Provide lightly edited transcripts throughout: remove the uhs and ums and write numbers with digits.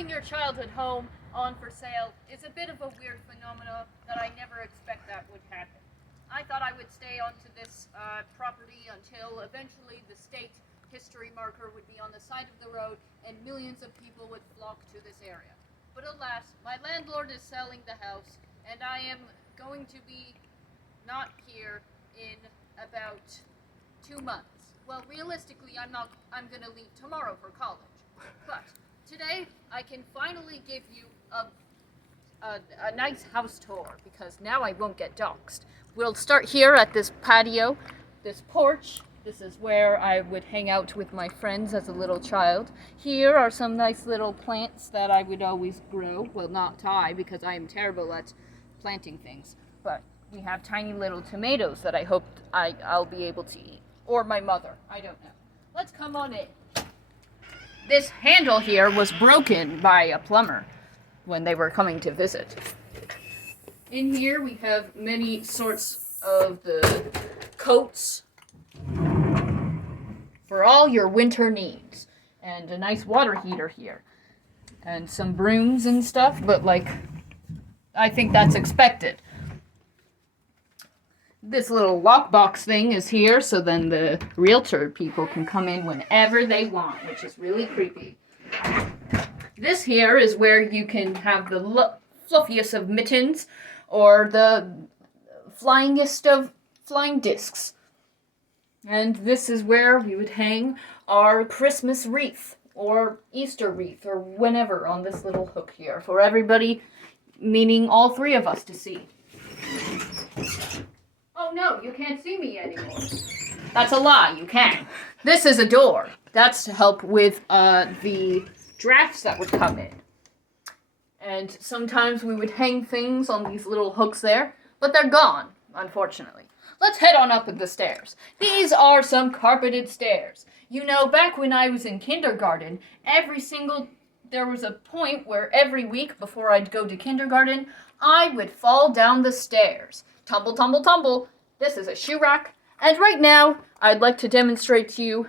having your childhood home on for sale is a bit of a weird phenomenon that I never expect that would happen. I thought I would stay onto this property until eventually the state history marker would be on the side of the road and millions of people would flock to this area. But alas, my landlord is selling the house and I am going to be not here in about 2 months. Well, realistically, I'm going to leave tomorrow for college. But today, I can finally give you a nice house tour because now I won't get doxxed. We'll start here at this patio, this porch. This is where I would hang out with my friends as a little child. Here are some nice little plants that I would always grow. Well, not I, because I am terrible at planting things. But we have tiny little tomatoes that I hope I'll be able to eat. Or my mother. I don't know. Let's come on in. This handle here was broken by a plumber when they were coming to visit. In here we have many sorts of the coats for all your winter needs. And a nice water heater here. And some brooms and stuff, but I think that's expected. This little lockbox thing is here, so then the realtor people can come in whenever they want, which is really creepy. This here is where you can have the fluffiest of mittens, or the flyingest of flying discs. And this is where we would hang our Christmas wreath, or Easter wreath, or whenever on this little hook here, for everybody, meaning all three of us, to see. Oh no, you can't see me anymore. That's a lie, you can. This is a door. That's to help with the drafts that would come in. And sometimes we would hang things on these little hooks there, but they're gone, unfortunately. Let's head on up the stairs. These are some carpeted stairs. You know, back when I was in kindergarten, there was a point where every week before I'd go to kindergarten, I would fall down the stairs. Tumble, tumble, tumble. This is a shoe rack. And right now, I'd like to demonstrate to you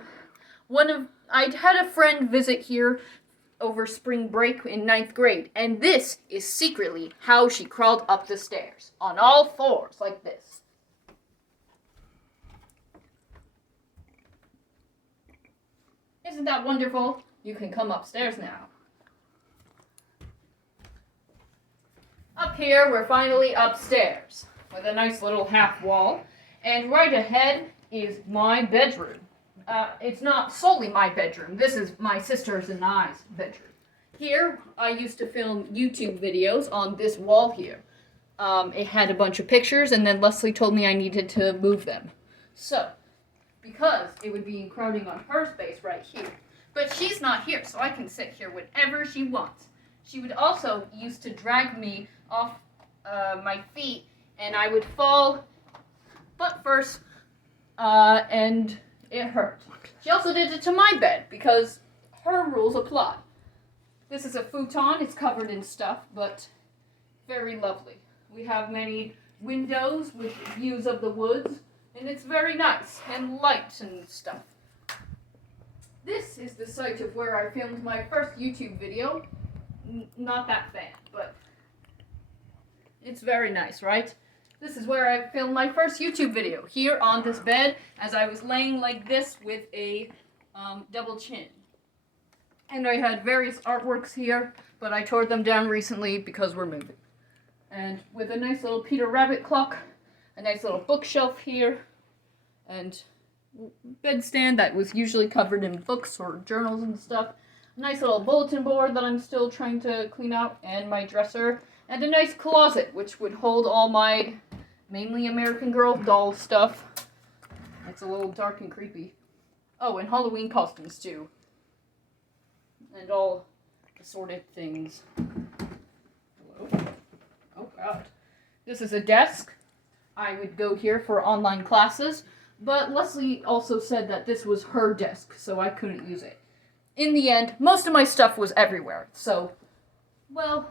I'd had a friend visit here over spring break in 9th grade, and this is secretly how she crawled up the stairs, on all fours, like this. Isn't that wonderful? You can come upstairs now. Up here, we're finally upstairs, with a nice little half wall, and right ahead is my bedroom. It's not solely my bedroom. This is my sister's and I's bedroom. Here, I used to film YouTube videos on this wall here. It had a bunch of pictures, and then Leslie told me I needed to move them. So, because it would be encroaching on her space right here. But she's not here, so I can sit here whenever she wants. She would also used to drag me off my feet, and I would fall butt first, and it hurt. She also did it to my bed, because her rules apply. This is a futon. It's covered in stuff, but very lovely. We have many windows with views of the woods, and it's very nice, and light and stuff. This is the site of where I filmed my first YouTube video. Not that fan, but it's very nice, right? This is where I filmed my first YouTube video, here on this bed, as I was laying like this with a double chin. And I had various artworks here, but I tore them down recently because we're moving. And with a nice little Peter Rabbit clock, a nice little bookshelf here, and bedstand that was usually covered in books or journals and stuff. A nice little bulletin board that I'm still trying to clean out, and my dresser, and a nice closet which would hold all my mainly American Girl doll stuff. It's a little dark and creepy. Oh, and Halloween costumes too. And all assorted things. Hello? Oh god. This is a desk. I would go here for online classes, but Leslie also said that this was her desk, so I couldn't use it. In the end, most of my stuff was everywhere, so, well,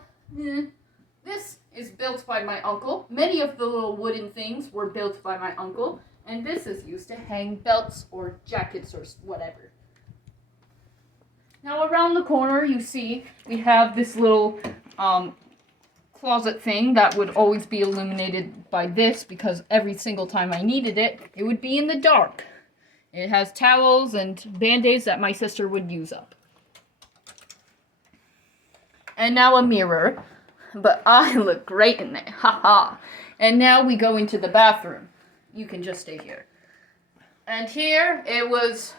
This is built by my uncle. Many of the little wooden things were built by my uncle, and this is used to hang belts or jackets or whatever. Now around the corner, you see, we have this little closet thing that would always be illuminated by this because every single time I needed it, it would be in the dark. It has towels and band-aids that my sister would use up. And now a mirror, but I look great in it, haha. And now we go into the bathroom. You can just stay here. And here, it's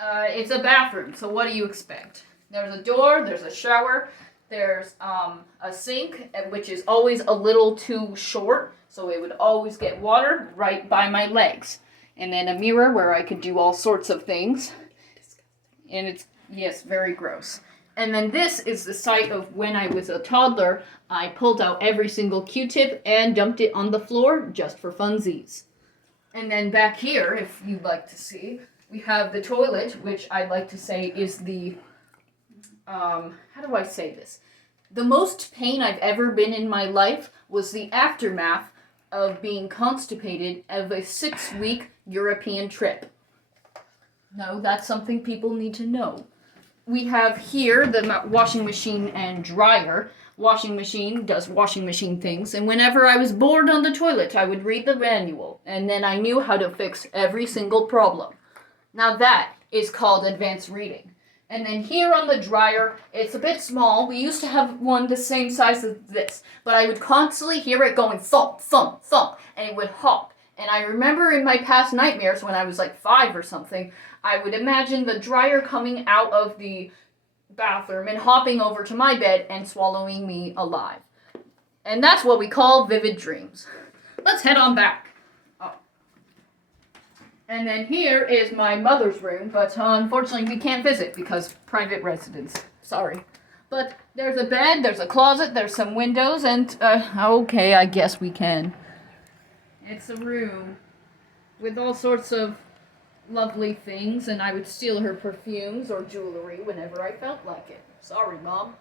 a bathroom, so what do you expect? There's a door, there's a shower, there's a sink, which is always a little too short, so it would always get water right by my legs. And then a mirror where I could do all sorts of things. And it's, yes, very gross. And then this is the site of when I was a toddler, I pulled out every single Q-tip and dumped it on the floor just for funsies. And then back here, if you'd like to see, we have the toilet, which I'd like to say is the, how do I say this? The most pain I've ever been in my life was the aftermath of being constipated of a 6-week European trip. No, that's something people need to know. We have here the washing machine and dryer. Washing machine does washing machine things, and whenever I was bored on the toilet, I would read the manual, and then I knew how to fix every single problem. Now that is called advanced reading. And then here on the dryer, it's a bit small. We used to have one the same size as this, but I would constantly hear it going thump, thump, thump, and it would hop. And I remember in my past nightmares when I was like 5 or something, I would imagine the dryer coming out of the bathroom and hopping over to my bed and swallowing me alive. And that's what we call vivid dreams. Let's head on back. Oh. And then here is my mother's room, but unfortunately we can't visit because private residence. Sorry. But there's a bed, there's a closet, there's some windows, and okay, I guess we can. It's a room with all sorts of lovely things, and I would steal her perfumes or jewelry whenever I felt like it. Sorry, Mom.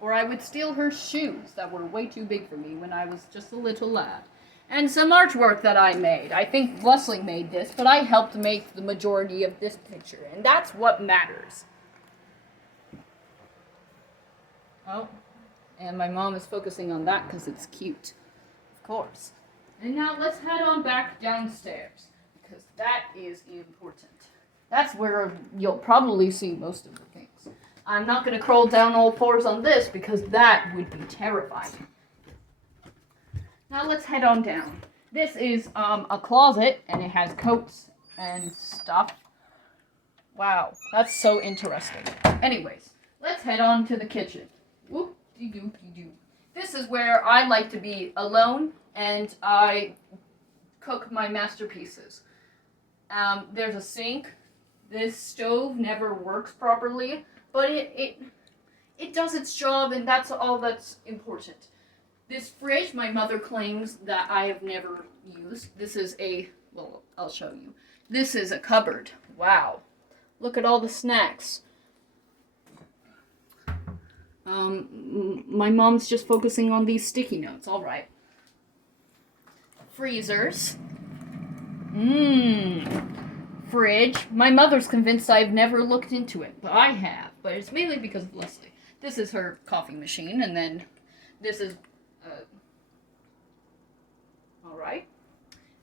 Or I would steal her shoes that were way too big for me when I was just a little lad. And some artwork that I made. I think Leslie made this, but I helped make the majority of this picture, and that's what matters. Oh, and my mom is focusing on that because it's cute. Of course. And now let's head on back downstairs, because that is important. That's where you'll probably see most of the things. I'm not going to crawl down all fours on this, because that would be terrifying. Now let's head on down. This is a closet, and it has coats and stuff. Wow, that's so interesting. Anyways, let's head on to the kitchen. Whoop-de-doo-de-doo. This is where I like to be alone, and I cook my masterpieces. There's a sink. This stove never works properly, but it does its job, and that's all that's important. This fridge, my mother claims that I have never used. This is well, I'll show you. This is a cupboard. Wow. Look at all the snacks. My mom's just focusing on these sticky notes. All right. Freezers. Fridge. My mother's convinced I've never looked into it, but I have. But it's mainly because of Leslie. This is her coffee machine, and then this is... Alright.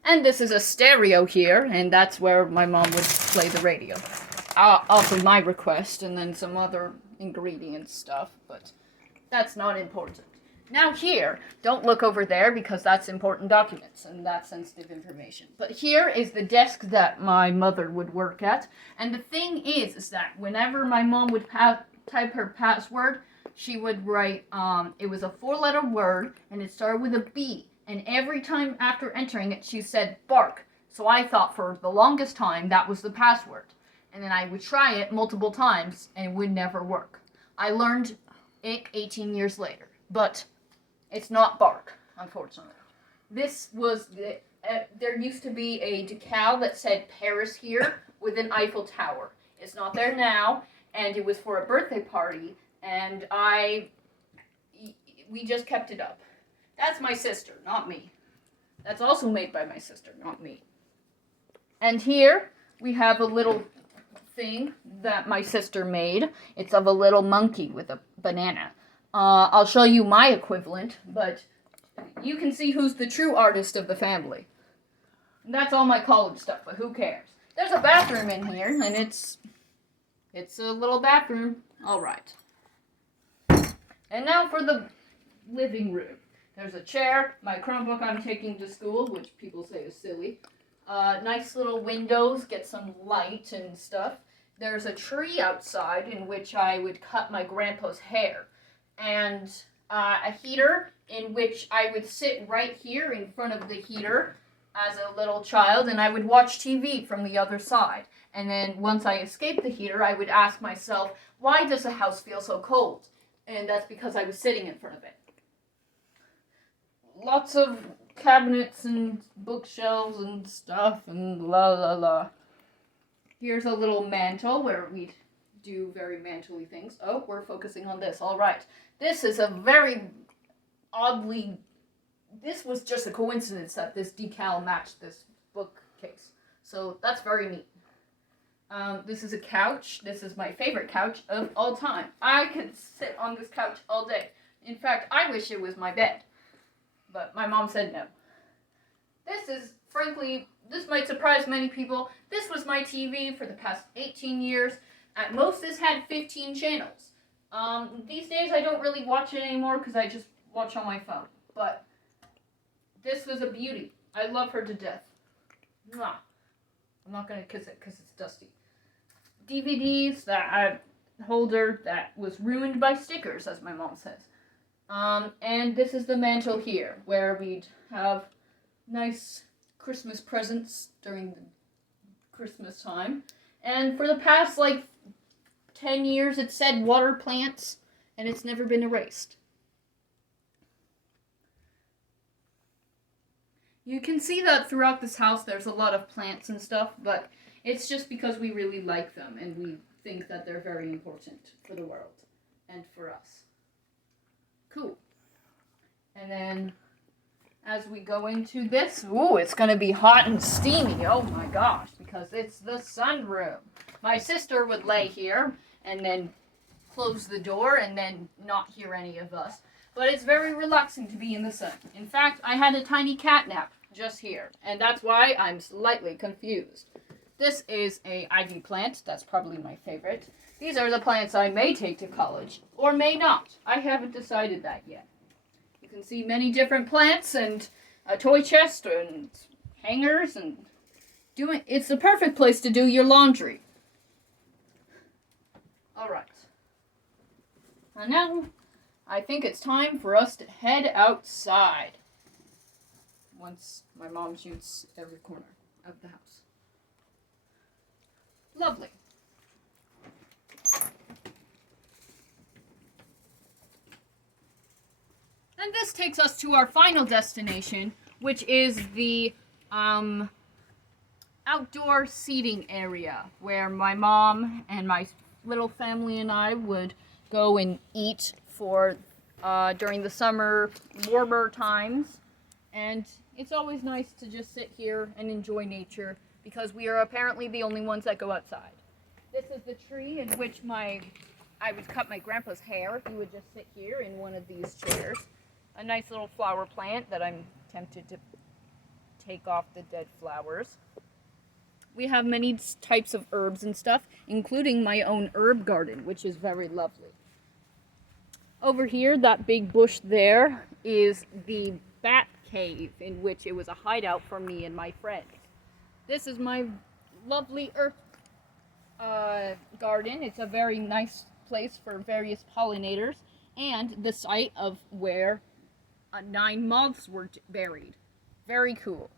And this is a stereo here, and that's where my mom would play the radio. Also my request, and then some other ingredient stuff, but that's not important. Now here, don't look over there because that's important documents and that's sensitive information. But here is the desk that my mother would work at. And the thing is that whenever my mom would type her password, she would write, it was a 4-letter word and it started with a B. And every time after entering it, she said bark. So I thought for the longest time that was the password. And then I would try it multiple times and it would never work. I learned it 18 years later. But it's not bark, unfortunately. This was, there used to be a decal that said Paris here with an Eiffel Tower. It's not there now, and it was for a birthday party, and we just kept it up. That's my sister, not me. That's also made by my sister, not me. And here we have a little thing that my sister made. It's of a little monkey with a banana. I'll show you my equivalent, but you can see who's the true artist of the family. And that's all my college stuff, but who cares? There's a bathroom in here, and it's a little bathroom. All right. And now for the living room. There's a chair, my Chromebook I'm taking to school, which people say is silly. Nice little windows, get some light and stuff. There's a tree outside in which I would cut my grandpa's hair. And a heater in which I would sit right here in front of the heater as a little child, and I would watch TV from the other side. And then once I escaped the heater, I would ask myself, why does the house feel so cold? And that's because I was sitting in front of it. Lots of cabinets and bookshelves and stuff and la la la. Here's a little mantle where we do very mantle-y things. Oh, we're focusing on this. All right. This is a very oddly... This was just a coincidence that this decal matched this bookcase. So that's very neat. This is a couch. This is my favorite couch of all time. I could sit on this couch all day. In fact, I wish it was my bed. But my mom said no. This is, frankly, this might surprise many people. This was my TV for the past 18 years. At most, this had 15 channels. These days, I don't really watch it anymore because I just watch on my phone. But this was a beauty. I love her to death. Mwah. I'm not going to kiss it because it's dusty. DVDs, that holder that was ruined by stickers, as my mom says. And this is the mantle here, where we'd have nice Christmas presents during the Christmas time. And for the past, 10 years, it said water plants, and it's never been erased. You can see that throughout this house there's a lot of plants and stuff, but it's just because we really like them, and we think that they're very important for the world and for us. Cool. And then, as we go into this, ooh, it's going to be hot and steamy. Oh my gosh, because it's the sunroom. My sister would lay here and then close the door and then not hear any of us. But it's very relaxing to be in the sun. In fact, I had a tiny cat nap just here, and that's why I'm slightly confused. This is a ivy plant. That's probably my favorite. These are the plants I may take to college, or may not. I haven't decided that yet. You can see many different plants and a toy chest and hangers and it's the perfect place to do your laundry. All right. And now I think it's time for us to head outside. Once my mom shoots every corner of the house. Lovely. And this takes us to our final destination, which is the outdoor seating area, where my mom and my little family and I would go and eat for during the summer warmer times. And it's always nice to just sit here and enjoy nature, because we are apparently the only ones that go outside. This is the tree in which I would cut my grandpa's hair. He would just sit here in one of these chairs. A nice little flower plant that I'm tempted to take off the dead flowers. We have many types of herbs and stuff, including my own herb garden, which is very lovely. Over here, that big bush there is the bat cave, in which it was a hideout for me and my friends. This is my lovely earth garden. It's a very nice place for various pollinators, and the site of where 9 moths were buried. Very cool.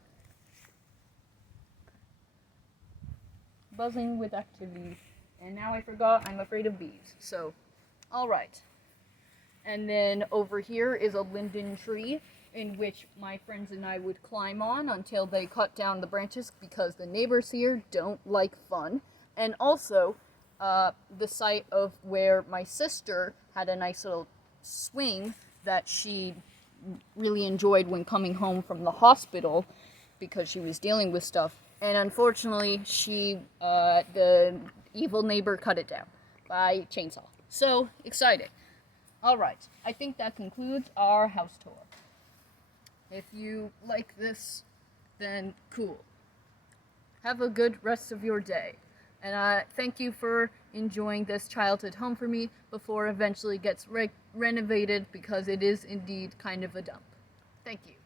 Buzzing with activity. And now I forgot I'm afraid of bees. So, alright. And then over here is a linden tree, in which my friends and I would climb on until they cut down the branches, because the neighbors here don't like fun. And also, the site of where my sister had a nice little swing that she really enjoyed when coming home from the hospital, because she was dealing with stuff. And unfortunately, the evil neighbor cut it down by chainsaw. So exciting. Alright, I think that concludes our house tour. If you like this, then cool. Have a good rest of your day. And thank you for enjoying this childhood home for me before it eventually gets renovated, because it is indeed kind of a dump. Thank you.